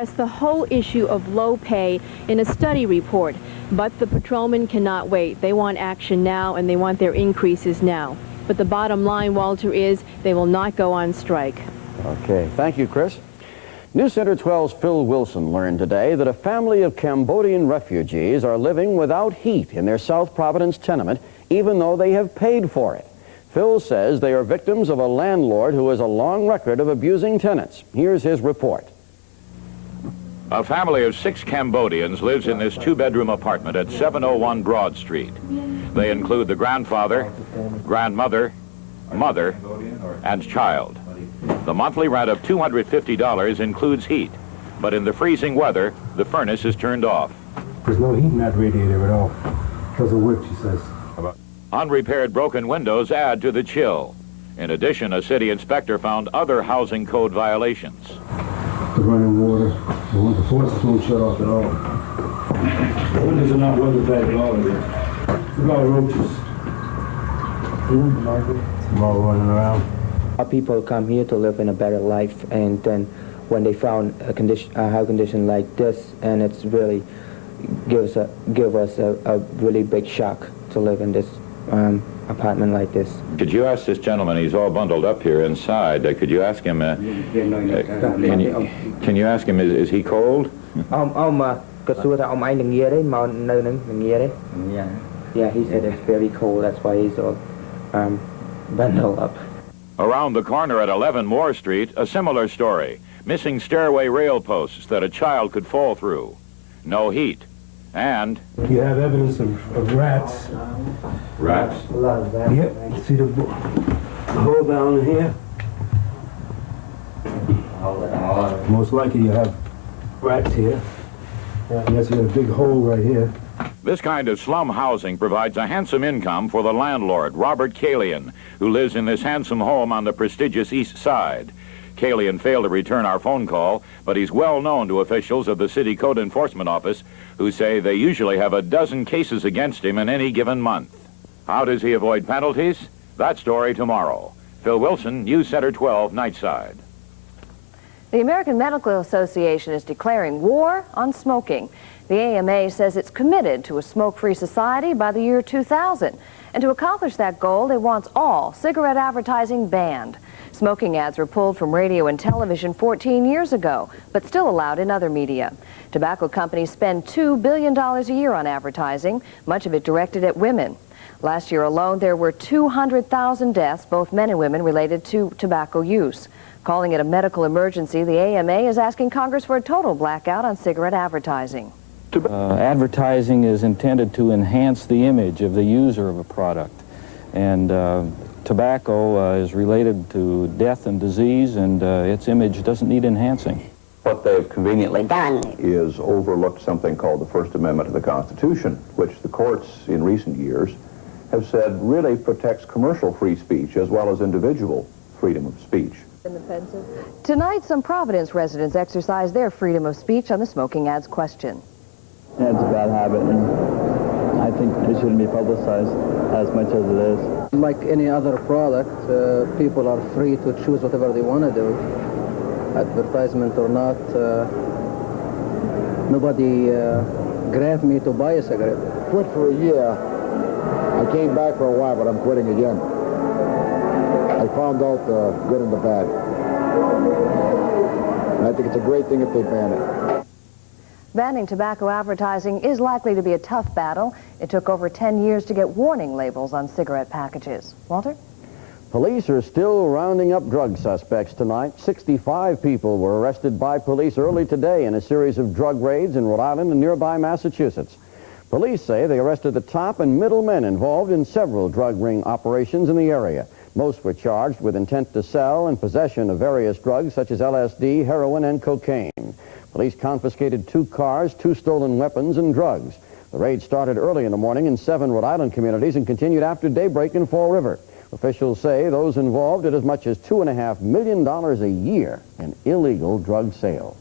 That's the whole issue of low pay in a study report, but the patrolmen cannot wait. They want action now, and they want their increases now. But the bottom line, Walter, is they will not go on strike. Okay, thank you, Chris. News Center 12's Phil Wilson learned today that a family of Cambodian refugees are living without heat in their South Providence tenement, even though they have paid for it. Phil says they are victims of a landlord who has a long record of abusing tenants. Here's his report. A family of 6 Cambodians lives in this 2-bedroom apartment at 701 Broad Street. They include the grandfather, grandmother, mother, and child. The monthly rent of $250 includes heat, but in the freezing weather, the furnace is turned off. There's no heat in that radiator at all. Doesn't work, she says. Unrepaired broken windows add to the chill. In addition, a city inspector found other housing code violations. The running water, the faucets won't shut off at all. The windows are not weather tight at all. Look at all the roaches. They're all running around. Our people come here to live in a better life, and then when they found a high condition like this, and it's really give us a really big shock to live in this apartment like this. Could you ask this gentleman, he's all bundled up here inside, could you ask him, can you ask him, is he cold? Yeah, he said it's very cold, that's why he's all bundled up. Around the corner at 11 Moore Street, a similar story. Missing stairway rail posts that a child could fall through. No heat. And you have evidence of rats. Rats? A lot of rats. Yep. See the hole down in here? Most likely you have rats here. Yes, you have a big hole right here. This kind of slum housing provides a handsome income for the landlord, Robert Kalian, who lives in this handsome home on the prestigious East Side. Kalian failed to return our phone call, but he's well known to officials of the City Code Enforcement Office who say they usually have a dozen cases against him in any given month. How does he avoid penalties? That story tomorrow. Phil Wilson, News Center 12, Nightside. The American Medical Association is declaring war on smoking. The AMA says it's committed to a smoke-free society by the year 2000. And to accomplish that goal, it wants all cigarette advertising banned. Smoking ads were pulled from radio and television 14 years ago, but still allowed in other media. Tobacco companies spend $2 billion a year on advertising, much of it directed at women. Last year alone, there were 200,000 deaths, both men and women, related to tobacco use. Calling it a medical emergency, the AMA is asking Congress for a total blackout on cigarette advertising. Advertising is intended to enhance the image of the user of a product, and tobacco is related to death and disease, and its image doesn't need enhancing. What they've conveniently done is overlooked something called the First Amendment of the Constitution, which the courts in recent years have said really protects commercial free speech as well as individual freedom of speech. Tonight, some Providence residents exercise their freedom of speech on the smoking ads question. Yeah, it's a bad habit, and I think it shouldn't be publicized as much as it is. Like any other product, people are free to choose whatever they want to do, advertisement or not. Nobody grabbed me to buy a cigarette. Quit for a year. I came back for a while, but I'm quitting again. I found out the good and the bad. And I think it's a great thing if they ban it. Banning tobacco advertising is likely to be a tough battle. It took over 10 years to get warning labels on cigarette packages. Walter? Police are still rounding up drug suspects tonight. 65 people were arrested by police early today in a series of drug raids in Rhode Island and nearby Massachusetts. Police say they arrested the top and middle men involved in several drug ring operations in the area. Most were charged with intent to sell and possession of various drugs such as LSD, heroin, and cocaine. Police confiscated 2 cars, 2 stolen weapons, and drugs. The raid started early in the morning in 7 Rhode Island communities and continued after daybreak in Fall River. Officials say those involved did as much as $2.5 million a year in illegal drug sales.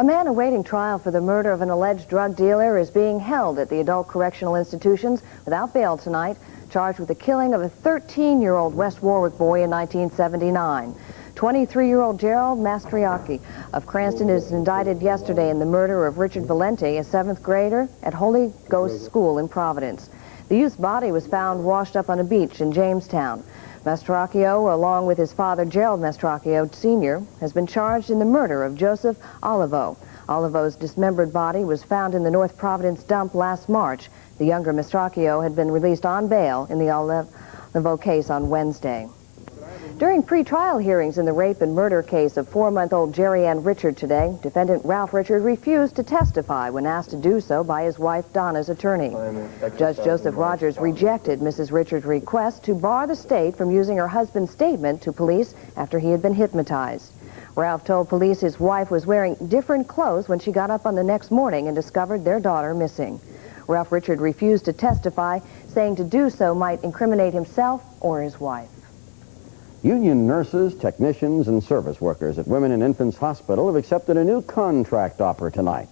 A man awaiting trial for the murder of an alleged drug dealer is being held at the adult correctional institutions without bail tonight, charged with the killing of a 13-year-old West Warwick boy in 1979. 23-year-old Gerald Mastriacchi of Cranston is indicted yesterday in the murder of Richard Valente, a 7th grader at Holy Ghost School in Providence. The youth's body was found washed up on a beach in Jamestown. Mastracchio, along with his father, Gerald Mastracchio Sr., has been charged in the murder of Joseph Olivo. Olivo's dismembered body was found in the North Providence dump last March. The younger Mastracchio had been released on bail in the Olivo case on Wednesday. During pre-trial hearings in the rape and murder case of 4-month-old Jerry Ann Richard today, defendant Ralph Richard refused to testify when asked to do so by his wife Donna's attorney. Judge Joseph Rogers rejected Mrs. Richard's request to bar the state from using her husband's statement to police after he had been hypnotized. Ralph told police his wife was wearing different clothes when she got up on the next morning and discovered their daughter missing. Ralph Richard refused to testify, saying to do so might incriminate himself or his wife. Union nurses, technicians, and service workers at Women and Infants Hospital have accepted a new contract offer tonight.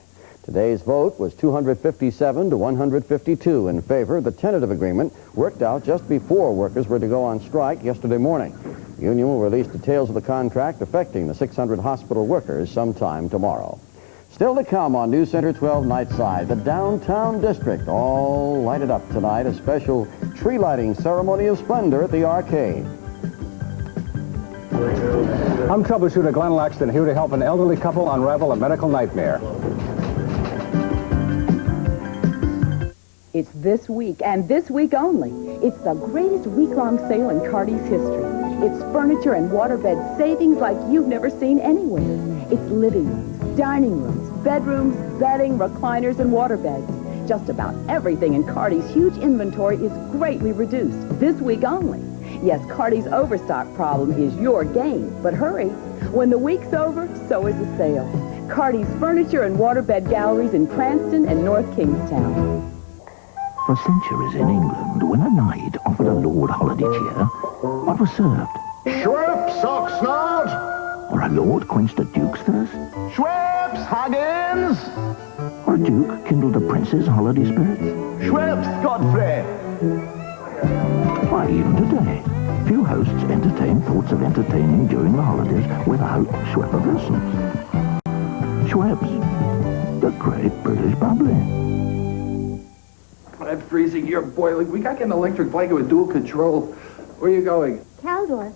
Today's vote was 257 to 152 in favor. The tentative agreement worked out just before workers were to go on strike yesterday morning. The union will release details of the contract affecting the 600 hospital workers sometime tomorrow. Still to come on News Center 12 Nightside, the downtown district all lighted up tonight. A special tree lighting ceremony of splendor at the arcade. I'm troubleshooter Glenn Laxton, here to help an elderly couple unravel a medical nightmare. It's this week, and this week only. It's the greatest week-long sale in Cardi's history. It's furniture and waterbed savings like you've never seen anywhere. It's living rooms, dining rooms, bedrooms, bedding, recliners, and waterbeds. Just about everything in Cardi's huge inventory is greatly reduced this week only. Yes, Cardi's overstock problem is your game, but hurry. When the week's over, so is the sale. Cardi's furniture and waterbed galleries in Cranston and North Kingstown. For centuries in England, when a knight offered a lord holiday cheer, what was served? Schweppes, Oxnard! Or a lord quenched a duke's thirst? Schweppes, Huggins! Or a duke kindled a prince's holiday spirits? Schweppes, Godfrey! Why, even today, few hosts entertain thoughts of entertaining during the holidays without Schweppes. Schweppes, the great British bubbly. I'm freezing, you're boiling. We gotta get an electric blanket with dual control. Where are you going? Caldor.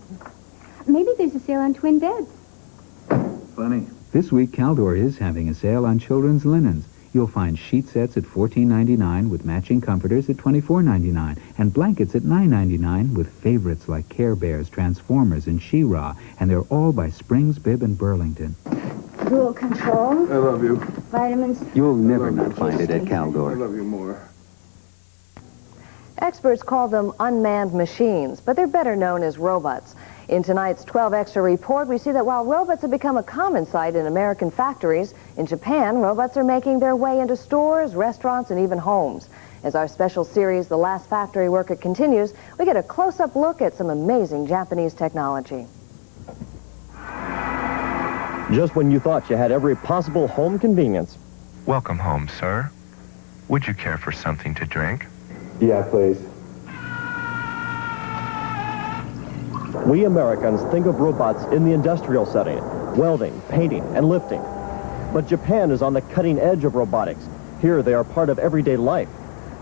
Maybe there's a sale on twin beds. Funny. This week, Caldor is having a sale on children's linens. You'll find sheet sets at $14.99 with matching comforters at $24.99 and blankets at $9.99 with favorites like Care Bears, Transformers, and She-Ra, and they're all by Springs, Bibb, and Burlington. Dual control. I love you. Vitamins. You'll never not find it at Caldor. I love you more. Experts call them unmanned machines, but they're better known as robots. In tonight's 12 Extra report, we see that while robots have become a common sight in American factories, in Japan, robots are making their way into stores, restaurants, and even homes. As our special series, The Last Factory Worker, continues, we get a close-up look at some amazing Japanese technology. Just when you thought you had every possible home convenience. Welcome home, sir. Would you care for something to drink? Yeah, please. We Americans think of robots in the industrial setting, welding, painting, and lifting. But Japan is on the cutting edge of robotics. Here they are part of everyday life.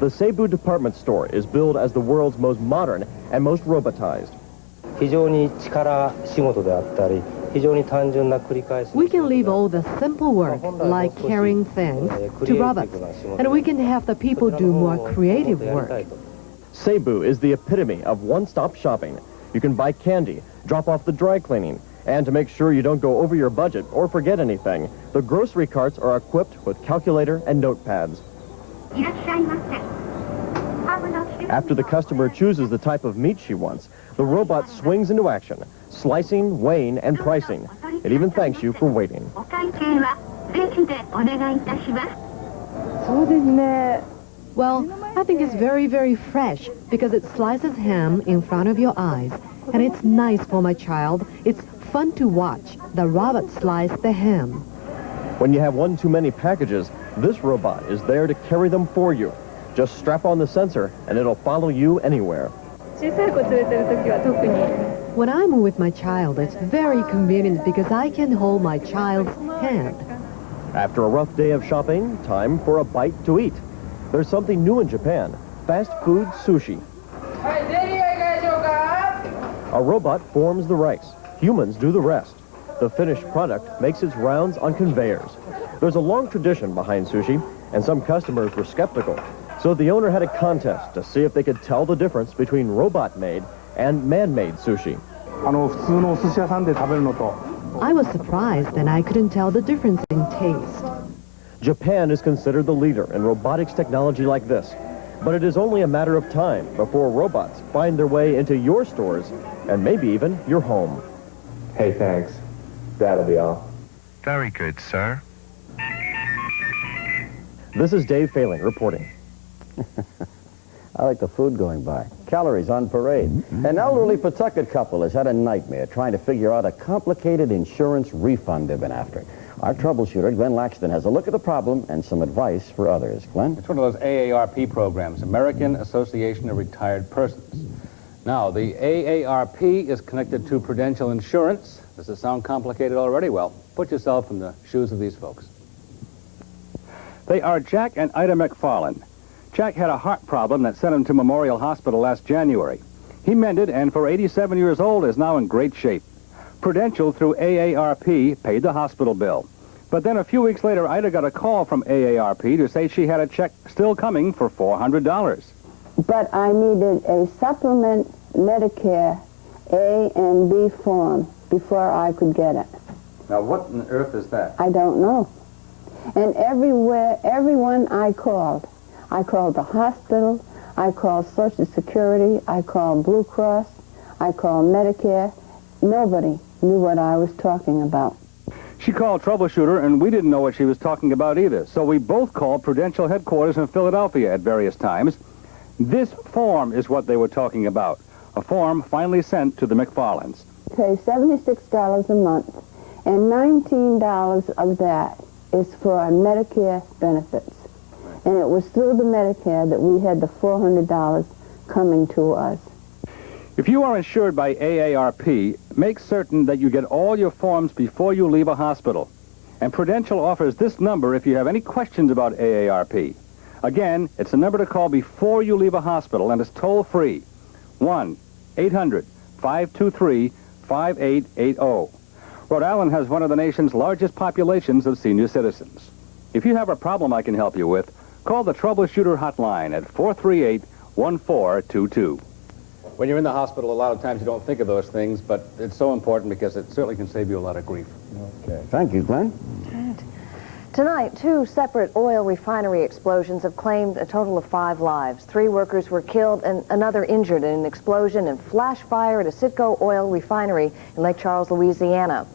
The Seibu department store is billed as the world's most modern and most robotized. We can leave all the simple work, like carrying things, to robots, and we can have the people do more creative work. Seibu is the epitome of one-stop shopping. You can buy candy, drop off the dry cleaning, and to make sure you don't go over your budget or forget anything, the grocery carts are equipped with calculator and notepads. After the customer chooses the type of meat she wants, the robot swings into action, slicing, weighing, and pricing. It even thanks you for waiting. Well, I think it's very, very fresh because it slices ham in front of your eyes. And it's nice for my child. It's fun to watch the robot slice the ham. When you have one too many packages, this robot is there to carry them for you. Just strap on the sensor and it'll follow you anywhere. When I'm with my child, it's very convenient because I can hold my child's hand. After a rough day of shopping, time for a bite to eat. There's something new in Japan, fast food sushi. A robot forms the rice. Humans do the rest. The finished product makes its rounds on conveyors. There's a long tradition behind sushi, and some customers were skeptical. So the owner had a contest to see if they could tell the difference between robot-made and man-made sushi. I was surprised and I couldn't tell the difference in taste. Japan is considered the leader in robotics technology like this. But it is only a matter of time before robots find their way into your stores and maybe even your home. Hey, thanks. That'll be all. Very good, sir. This is Dave Failing reporting. I like the food going by. Calories on parade. An elderly Pawtucket couple has had a nightmare trying to figure out a complicated insurance refund they've been after. Our troubleshooter, Glenn Laxton, has a look at the problem and some advice for others. Glenn? It's one of those AARP programs, American Association of Retired Persons. Now, the AARP is connected to Prudential Insurance. Does it sound complicated already? Well, put yourself in the shoes of these folks. They are Jack and Ida McFarland. Jack had a heart problem that sent him to Memorial Hospital last January. He mended and for 87 years old is now in great shape. Prudential through AARP paid the hospital bill. But then a few weeks later, Ida got a call from AARP to say she had a check still coming for $400. But I needed a supplement Medicare A and B form before I could get it. Now, what on earth is that? I don't know. And everyone I called the hospital, I called Social Security, I called Blue Cross, I called Medicare. Nobody knew what I was talking about. She called Troubleshooter, and we didn't know what she was talking about either. So we both called Prudential headquarters in Philadelphia at various times. This form is what they were talking about. A form finally sent to the McFarlands. Pay $76 a month, and $19 of that is for Medicare benefits. And it was through the Medicare that we had the $400 coming to us. If you are insured by AARP, make certain that you get all your forms before you leave a hospital. And Prudential offers this number if you have any questions about AARP. Again, it's a number to call before you leave a hospital, and it's toll-free. 1-800-523-5880. Rhode Island has one of the nation's largest populations of senior citizens. If you have a problem I can help you with, call the Troubleshooter hotline at 438-1422. When you're in the hospital, a lot of times you don't think of those things, but it's so important because it certainly can save you a lot of grief. Okay. Thank you, Glenn. Good. Tonight, 2 separate oil refinery explosions have claimed a total of 5 lives. 3 workers were killed and another injured in an explosion and flash fire at a Citgo oil refinery in Lake Charles, Louisiana.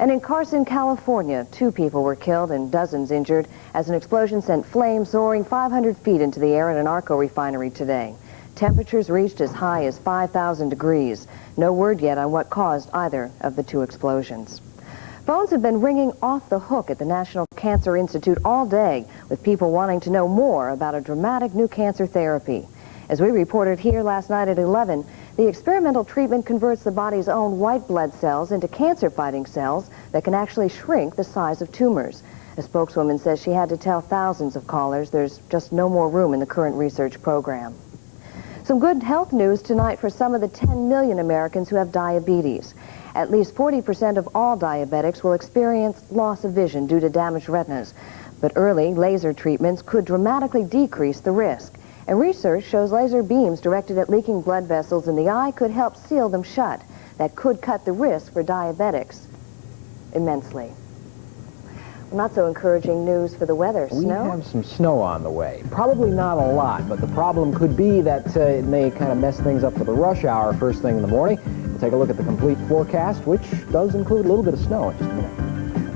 And in Carson, California, 2 people were killed and dozens injured as an explosion sent flames soaring 500 feet into the air at an Arco refinery today. Temperatures reached as high as 5,000 degrees. No word yet on what caused either of the 2 explosions. Phones have been ringing off the hook at the National Cancer Institute all day, with people wanting to know more about a dramatic new cancer therapy. As we reported here last night at 11, the experimental treatment converts the body's own white blood cells into cancer-fighting cells that can actually shrink the size of tumors. A spokeswoman says she had to tell thousands of callers there's just no more room in the current research program. Some good health news tonight for some of the 10 million Americans who have diabetes. At least 40% of all diabetics will experience loss of vision due to damaged retinas. But early laser treatments could dramatically decrease the risk. And research shows laser beams directed at leaking blood vessels in the eye could help seal them shut. That could cut the risk for diabetics immensely. Not so encouraging news for the weather. Snow? We have some snow on the way. Probably not a lot, but the problem could be that it may kind of mess things up for the rush hour first thing in the morning. We'll take a look at the complete forecast, which does include a little bit of snow in just a minute.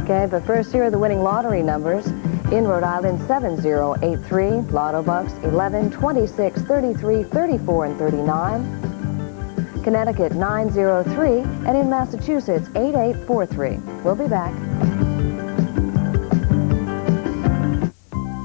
Okay, but first here are the winning lottery numbers. In Rhode Island, 7083, Lotto Bucks 11, 26, 33, 34, and 39. Connecticut 903, and in Massachusetts 8843. We'll be back.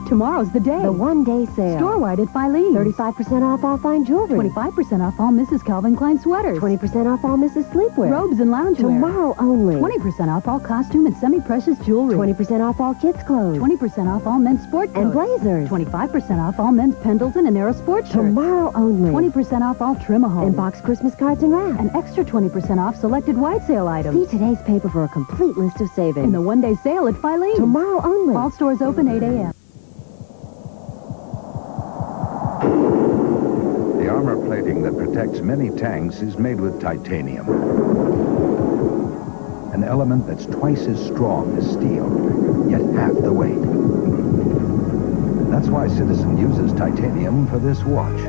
Tomorrow's the day. The one-day sale. Store-wide at Filene's. 35% off all fine jewelry. 25% off all Mrs. Calvin Klein sweaters. 20% off all Mrs. Sleepwear. Robes and loungewear. Tomorrow only. 20% off all costume and semi-precious jewelry. 20% off all kids' clothes. 20% off all men's sport coats. And blazers. 25% off all men's Pendleton and Aero sport shirts. Tomorrow only. 20% off all trim-a-home. And box Christmas cards and wrap. An extra 20% off selected wide sale items. See today's paper for a complete list of savings. In the one-day sale at Filene's. Tomorrow only. All stores open 8 a.m. The armor plating that protects many tanks is made with titanium, an element that's twice as strong as steel, yet half the weight. That's why Citizen uses titanium for this watch.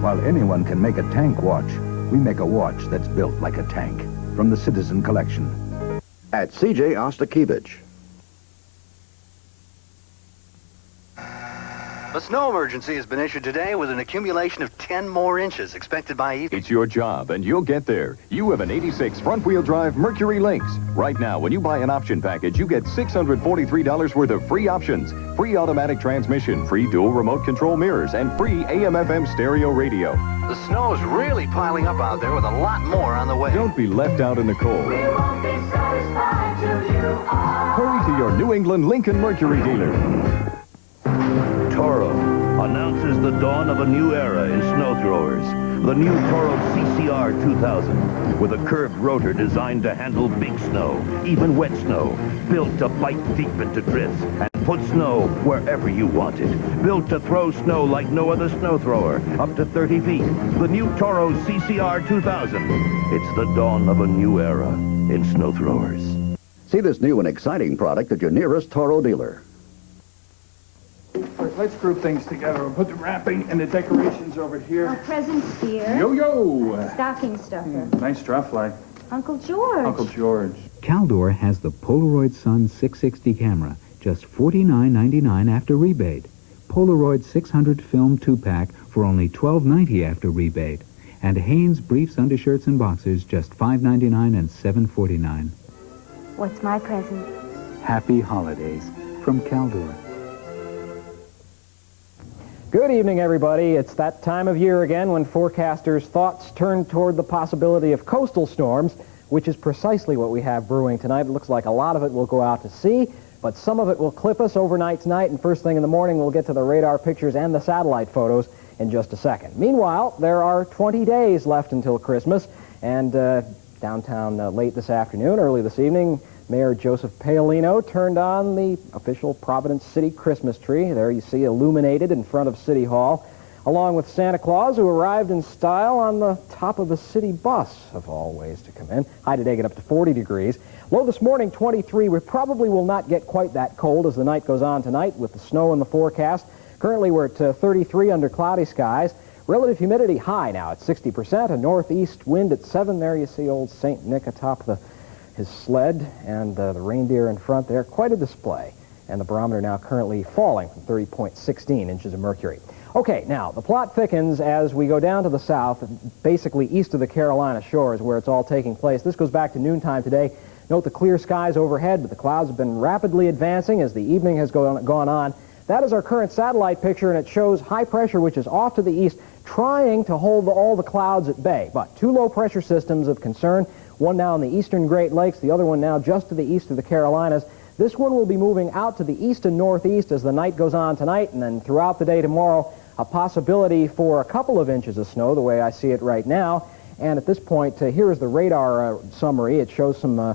While anyone can make a tank watch, we make a watch that's built like a tank. From the Citizen Collection. At C.J. Ostakiewicz. A snow emergency has been issued today with an accumulation of 10 more inches expected by evening. It's your job, and you'll get there. You have an 86 front-wheel drive Mercury Lynx. Right now, when you buy an option package, you get $643 worth of free options, free automatic transmission, free dual remote control mirrors, and free AM/FM stereo radio. The snow is really piling up out there with a lot more on the way. Don't be left out in the cold. We won't be satisfied till you are. Hurry to your New England Lincoln Mercury dealer. Toro announces the dawn of a new era in snow throwers. The new Toro CCR 2000, with a curved rotor designed to handle big snow, even wet snow, built to bite deep into drifts and put snow wherever you want it. Built to throw snow like no other snow thrower, up to 30 feet. The new Toro CCR 2000. It's the dawn of a new era in snow throwers. See this new and exciting product at your nearest Toro dealer. Let's group things together. We'll put the wrapping and the decorations over here. Our presents here. Yo-yo! Stocking stuffer. Nice drop fly. Uncle George. Uncle George. Caldor has the Polaroid Sun 660 camera, just $49.99 after rebate. Polaroid 600 film 2-pack for only $12.90 after rebate. And Hanes briefs, undershirts, and boxers, just $5.99 and $7.49. What's my present? Happy holidays from Caldor. Good evening, everybody. It's that time of year again when forecasters' thoughts turn toward the possibility of coastal storms, which is precisely what we have brewing tonight. It looks like a lot of it will go out to sea, but some of it will clip us overnight tonight, and first thing in the morning we'll get to the radar pictures and the satellite photos in just a second. Meanwhile, there are 20 days left until Christmas, and downtown late this afternoon, early this evening, Mayor Joseph Paolino turned on the official Providence City Christmas tree. There you see illuminated in front of City Hall, along with Santa Claus, who arrived in style on the top of a city bus, of all ways to come in. High today get up to 40 degrees. Low this morning, 23. We probably will not get quite that cold as the night goes on tonight with the snow in the forecast. Currently, we're at 33 under cloudy skies. Relative humidity high now at 60%. A northeast wind at 7. There you see old St. Nick atop his sled and the reindeer in front there. Quite a display. And the barometer now currently falling from 30.16 inches of mercury. Okay, now, the plot thickens as we go down to the south, basically east of the Carolina shores where it's all taking place. This goes back to noontime today. Note the clear skies overhead, but the clouds have been rapidly advancing as the evening has gone on. That is our current satellite picture, and it shows high pressure, which is off to the east, trying to hold all the clouds at bay. But two low-pressure systems of concern, one now in the eastern Great Lakes, the other one now just to the east of the Carolinas. This one will be moving out to the east and northeast as the night goes on tonight, and then throughout the day tomorrow, a possibility for a couple of inches of snow, the way I see it right now. And at this point, here is the radar summary. It shows some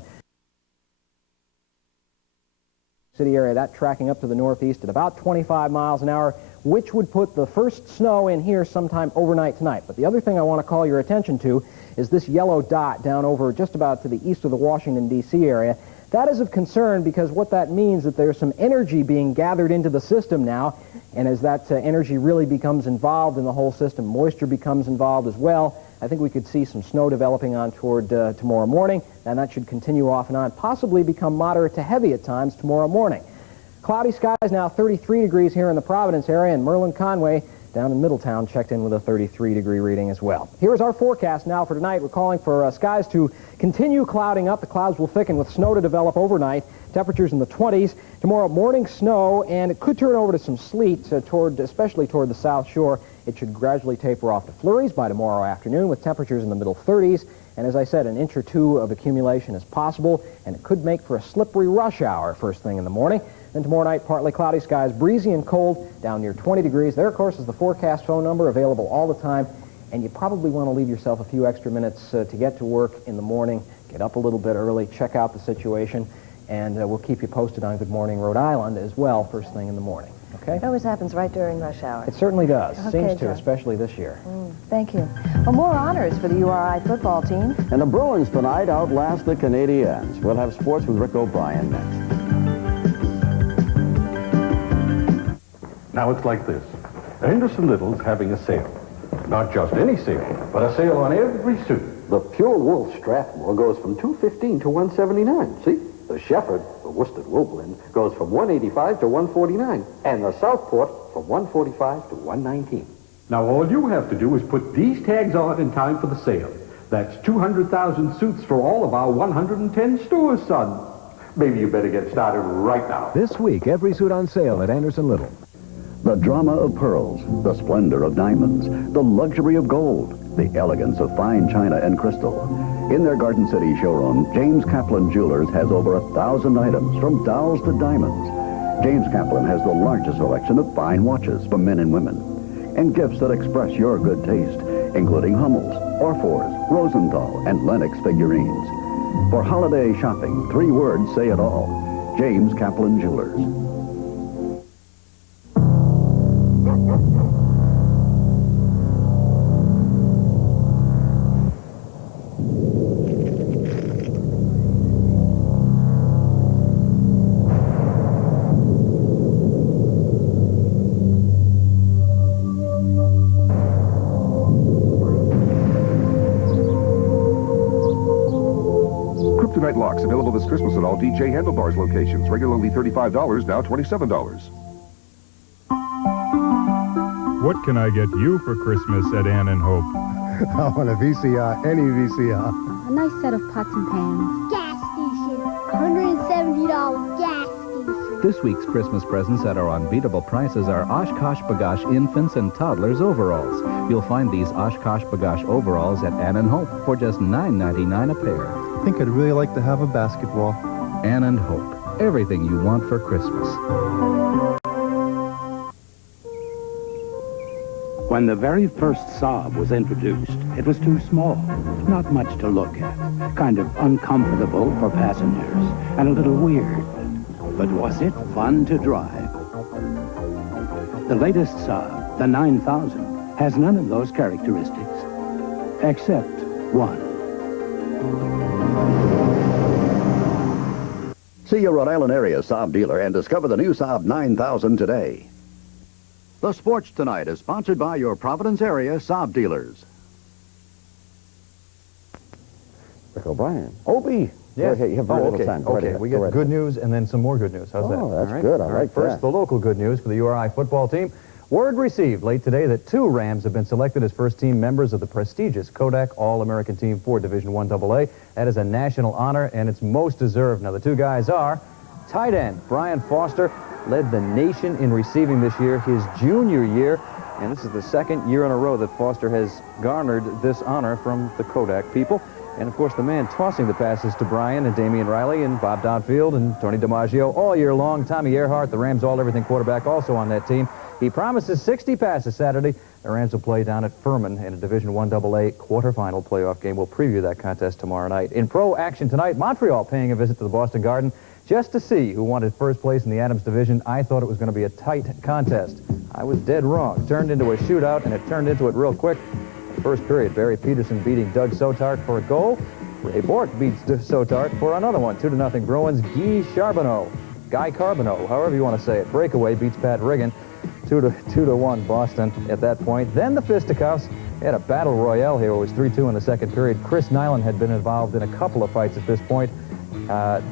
city area, that tracking up to the northeast at about 25 miles an hour, which would put the first snow in here sometime overnight tonight. But the other thing I want to call your attention to is this yellow dot down over just about to the east of the Washington, D.C. area. That is of concern because what that means is that there's some energy being gathered into the system now, and as that energy really becomes involved in the whole system, moisture becomes involved as well. I think we could see some snow developing on toward tomorrow morning, and that should continue off and on, possibly become moderate to heavy at times tomorrow morning. Cloudy skies now 33 degrees here in the Providence area, and Merlin Conway down in Middletown checked in with a 33-degree reading as well. Here's our forecast now for tonight. We're calling for skies to continue clouding up. The clouds will thicken with snow to develop overnight. Temperatures in the 20s. Tomorrow morning snow, and it could turn over to some sleet, especially toward the South Shore. It should gradually taper off to flurries by tomorrow afternoon with temperatures in the middle 30s. And as I said, an inch or two of accumulation is possible, and it could make for a slippery rush hour first thing in the morning. Then tomorrow night, partly cloudy skies, breezy and cold, down near 20 degrees. There, of course, is the forecast phone number available all the time. And you probably want to leave yourself a few extra minutes to get to work in the morning, get up a little bit early, check out the situation, and we'll keep you posted on Good Morning Rhode Island as well first thing in the morning. Okay? It always happens right during rush hour. It certainly does. Okay, Seems to, John. especially this year. Thank you. Well, more honors for the URI football team. And the Bruins tonight outlast the Canadiens. We'll have sports with Rick O'Brien next. Now it's like this. Anderson Little's having a sale. Not just any sale, but a sale on every suit. The pure wool Strathmore goes from $215 to $179. See? The Shepherd, the worsted wool blend, goes from $185 to $149. And the Southport from $145 to $119. Now all you have to do is put these tags on in time for the sale. That's 200,000 suits for all of our 110 stores, son. Maybe you better get started right now. This week, every suit on sale at Anderson Little. The drama of pearls, the splendor of diamonds, the luxury of gold, the elegance of fine china and crystal. In their Garden City showroom, James Kaplan Jewelers has over 1,000 items, from dolls to diamonds. James Kaplan has the largest selection of fine watches for men and women, and gifts that express your good taste, including Hummels, Orfors, Rosenthal, and Lennox figurines. For holiday shopping, 3 words say it all. James Kaplan Jewelers. Kryptonite locks available this Christmas at all DJ Handlebars locations. Regularly $35, now $27. What can I get you for Christmas at Ann and Hope? I want a VCR, any VCR. A nice set of pots and pans. Gas station. $170 gas station. This week's Christmas presents at our unbeatable prices are Oshkosh Bagosh infants and toddlers overalls. You'll find these Oshkosh Bagosh overalls at Ann and Hope for just $9.99 a pair. I think I'd really like to have a basketball. Ann and Hope. Everything you want for Christmas. When the very first Saab was introduced, it was too small, not much to look at, kind of uncomfortable for passengers, and a little weird. But was it fun to drive? The latest Saab, the 9000, has none of those characteristics, except one. See your Rhode Island area Saab dealer and discover the new Saab 9000 today. The Sports Tonight is sponsored by your Providence area Saab dealers. Rick O'Brien. Opie. Yes. You have very little time. Go right ahead. We Go get right good ahead. news and then some more good news. How's that? Oh, that's All right? good. I All right, like first, that. the local good news for the URI football team. Word received late today that 2 Rams have been selected as first-team members of the prestigious Kodak All-American Team for Division I AA. That is a national honor, and it's most deserved. Now, the 2 guys are tight end Brian Foster, led the nation in receiving this year, his junior year, and this is the 2nd year in a row that Foster has garnered this honor from the Kodak people. And, of course, the man tossing the passes to Brian and Damian Riley and Bob Downfield and Tony DiMaggio all year long. Tommy Earhart, the Rams all-everything quarterback, also on that team. He promises 60 passes Saturday. The Rams will play down at Furman in a Division I AA quarterfinal playoff game. We'll preview that contest tomorrow night. In pro action tonight, Montreal paying a visit to the Boston Garden just to see who wanted first place in the Adams division. I thought it was going to be a tight contest. I was dead wrong. Turned into a shootout, and it turned into it real quick. First period, Barry Peterson beating Doug Sotart for a goal. Ray Bork beats Sotart for another one. 2-0 Bruins. Guy Carbonneau, however you want to say it. Breakaway beats Pat Riggin. 2-1 Boston at that point. Then the fisticuffs. They had a battle royale here. It was 3-2 in the second period. Chris Nyland had been involved in a couple of fights at this point.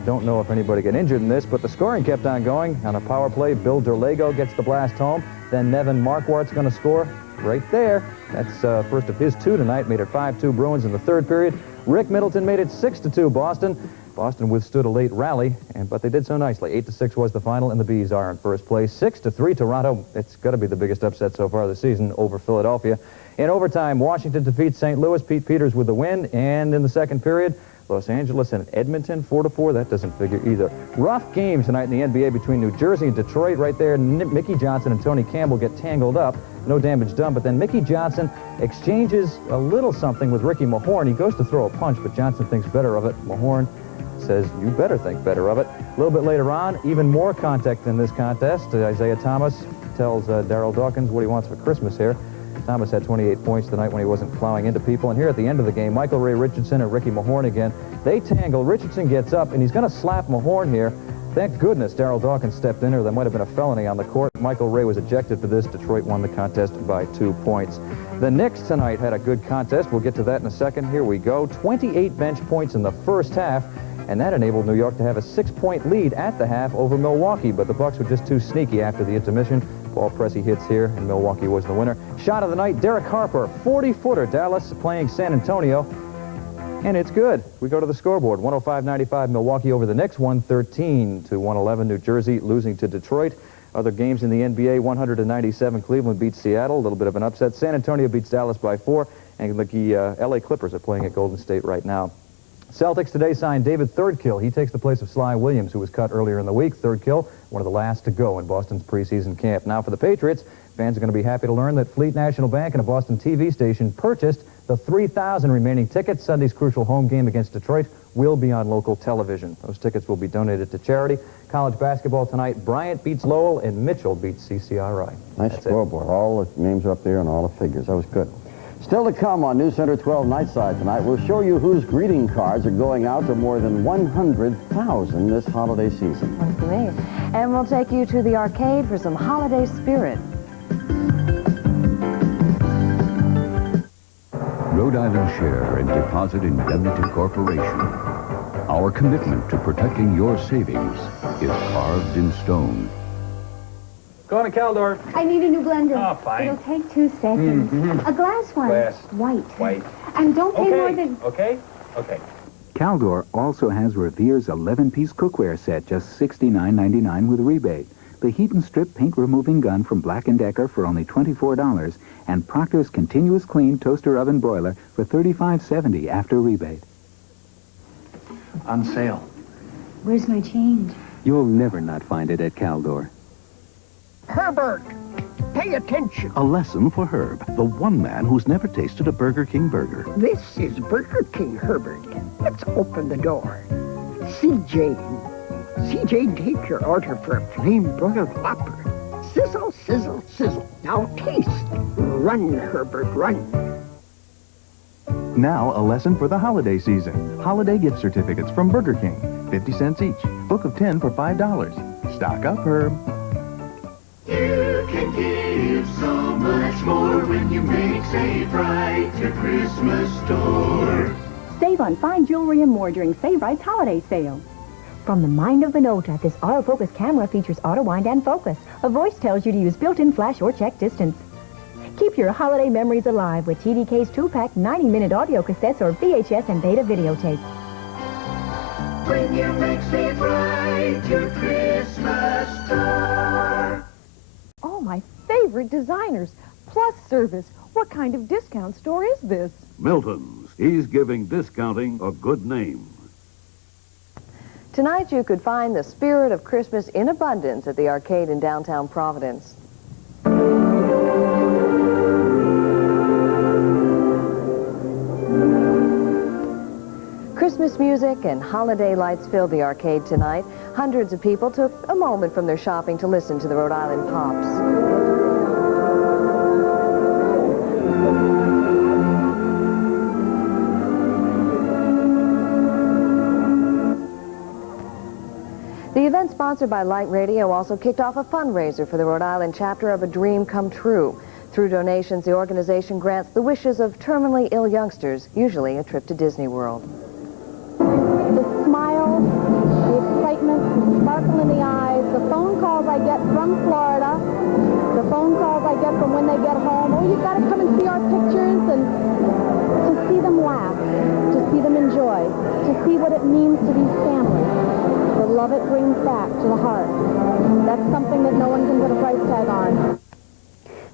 Don't know if anybody got injured in this, but the scoring kept on going. On a power play, Bill Derlago gets the blast home. Then Nevin Marquardt's going to score right there. That's first of his two tonight, made it 5-2 Bruins in the third period. Rick Middleton made it 6-2 Boston. Boston withstood a late rally, but they did so nicely. 8-6 was the final, and the Bees are in first place. 6-3 Toronto. It's got to be the biggest upset so far this season over Philadelphia. In overtime, Washington defeats St. Louis. Pete Peters with the win. And in the second period, Los Angeles and Edmonton 4-4. That doesn't figure either. Rough games tonight in the NBA between New Jersey and Detroit. Right there, Mickey Johnson and Tony Campbell get tangled up. No damage done, but then Mickey Johnson exchanges a little something with Ricky Mahorn. He goes to throw a punch, but Johnson thinks better of it. Mahorn says, you better think better of it. A little bit later on, even more contact in this contest. Isaiah Thomas tells Darryl Dawkins what he wants for Christmas here. Thomas had 28 points tonight when he wasn't plowing into people. And here at the end of the game, Michael Ray Richardson and Ricky Mahorn again. They tangle. Richardson gets up, and he's going to slap Mahorn here. Thank goodness Darryl Dawkins stepped in, or there might have been a felony on the court. Michael Ray was ejected for this. Detroit won the contest by 2 points. The Knicks tonight had a good contest. We'll get to that in a second. Here we go. 28 bench points in the first half, and that enabled New York to have a 6-point lead at the half over Milwaukee, but the Bucks were just too sneaky after the intermission. Paul Pressey hits here, and Milwaukee was the winner. Shot of the night, Derek Harper, 40-footer, Dallas playing San Antonio. And it's good. We go to the scoreboard. 105-95 Milwaukee over the Knicks. 113-111 New Jersey losing to Detroit. Other games in the NBA, 197 Cleveland beats Seattle. A little bit of an upset. San Antonio beats Dallas by 4. And the L.A. Clippers are playing at Golden State right now. Celtics today signed David Thirdkill. He takes the place of Sly Williams, who was cut earlier in the week. Thirdkill, one of the last to go in Boston's preseason camp. Now for the Patriots, fans are going to be happy to learn that Fleet National Bank and a Boston TV station purchased the 3,000 remaining tickets. Sunday's crucial home game against Detroit will be on local television. Those tickets will be donated to charity. College basketball tonight, Bryant beats Lowell and Mitchell beats CCRI. Nice scoreboard. All the names are up there and all the figures. That was good. Still to come on News Center 12 Nightside tonight, we'll show you whose greeting cards are going out to more than 100,000 this holiday season. Nice to me. And we'll take you to the arcade for some holiday spirit. Rhode Island share and deposit indemnity corporation. Our commitment to protecting your savings is carved in stone. Go on to Caldor. I need a new blender. Oh, fine. It'll take 2 seconds. A glass one. Glass. White. White. And don't pay more than... Okay. Caldor also has Revere's 11-piece cookware set, just $69.99 with rebate. The Heat and Strip paint removing gun from Black & Decker for only $24, and Proctor's Continuous Clean toaster oven broiler for $35.70 after rebate. On sale. Where's my change? You'll never not find it at Caldor. Herbert, pay attention. A lesson for Herb, the one man who's never tasted a Burger King burger. This is Burger King, Herbert. Let's open the door. CJ. CJ, take your order for a flame broiled Whopper. Sizzle, sizzle, sizzle. Now taste. Run, Herbert, run. Now, a lesson for the holiday season. Holiday gift certificates from Burger King. 50 cents each. Book of 10 for $5. Stock up, Herb. You can give so much more when you make Save Right your Christmas store. Save on fine jewelry and more during Save Right's holiday sale. From the mind of Minolta, this autofocus camera features auto wind and focus. A voice tells you to use built-in flash or check distance. Keep your holiday memories alive with TDK's 2-pack 90-minute audio cassettes or VHS and beta videotapes. When you make Save Right your Christmas store. Oh, my favorite designers. Plus service. What kind of discount store is this? Milton's. He's giving discounting a good name. Tonight you could find the spirit of Christmas in abundance at the arcade in downtown Providence. Christmas music and holiday lights filled the arcade tonight. Hundreds of people took a moment from their shopping to listen to the Rhode Island Pops. The event, sponsored by Light Radio, also kicked off a fundraiser for the Rhode Island chapter of A Dream Come True. Through donations, the organization grants the wishes of terminally ill youngsters, usually a trip to Disney World. The smiles I get from Florida, the phone calls I get from when they get home. Oh, you've got to come and see our pictures, and to see them laugh, to see them enjoy, to see what it means to be family. The love it brings back to the heart. That's something that no one can put a price tag on.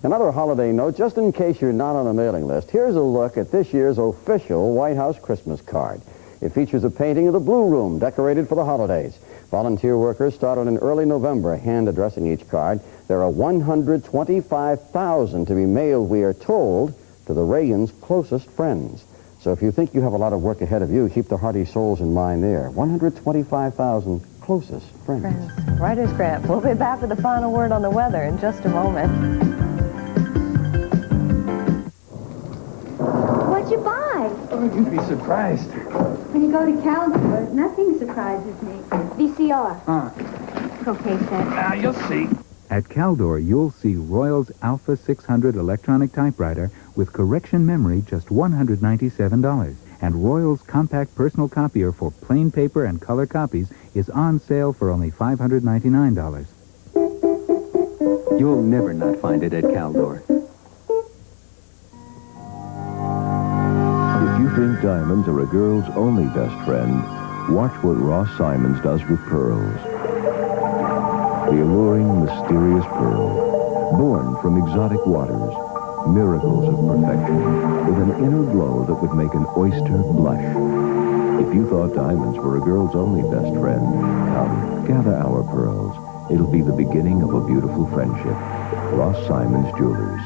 Another holiday note, just in case you're not on the mailing list, here's a look at this year's official White House Christmas card. It features a painting of the Blue Room, decorated for the holidays. Volunteer workers started in early November, hand-addressing each card. There are 125,000 to be mailed, we are told, to the Reagan's closest friends. So if you think you have a lot of work ahead of you, keep the hearty souls in mind there. 125,000 closest friends. Writer's Grant. We'll be back with the final word on the weather in just a moment. What'd you buy? Oh, you'd be surprised. When you go to Caldor, nothing surprises me. VCR. Okay, set. You'll see. At Caldor, you'll see Royal's Alpha 600 electronic typewriter with correction memory, just $197. And Royal's compact personal copier for plain paper and color copies is on sale for only $599. You'll never not find it at Caldor. If you think diamonds are a girl's only best friend, watch what Ross Simons does with pearls. The alluring, mysterious pearl, born from exotic waters, miracles of perfection, with an inner glow that would make an oyster blush. If you thought diamonds were a girl's only best friend, come, gather our pearls. It'll be the beginning of a beautiful friendship. Ross Simons Jewelers.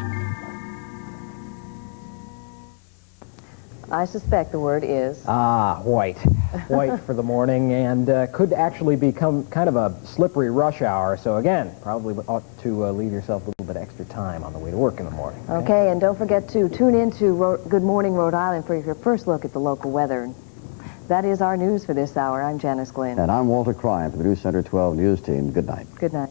I suspect the word is... White. White for the morning, and could actually become kind of a slippery rush hour. So again, probably ought to leave yourself a little bit extra time on the way to work in the morning. Okay, and don't forget to tune in to Good Morning Rhode Island for your first look at the local weather. That is our news for this hour. I'm Janice Glynn. And I'm Walter Cryan for the News Center 12 News Team. Good night. Good night.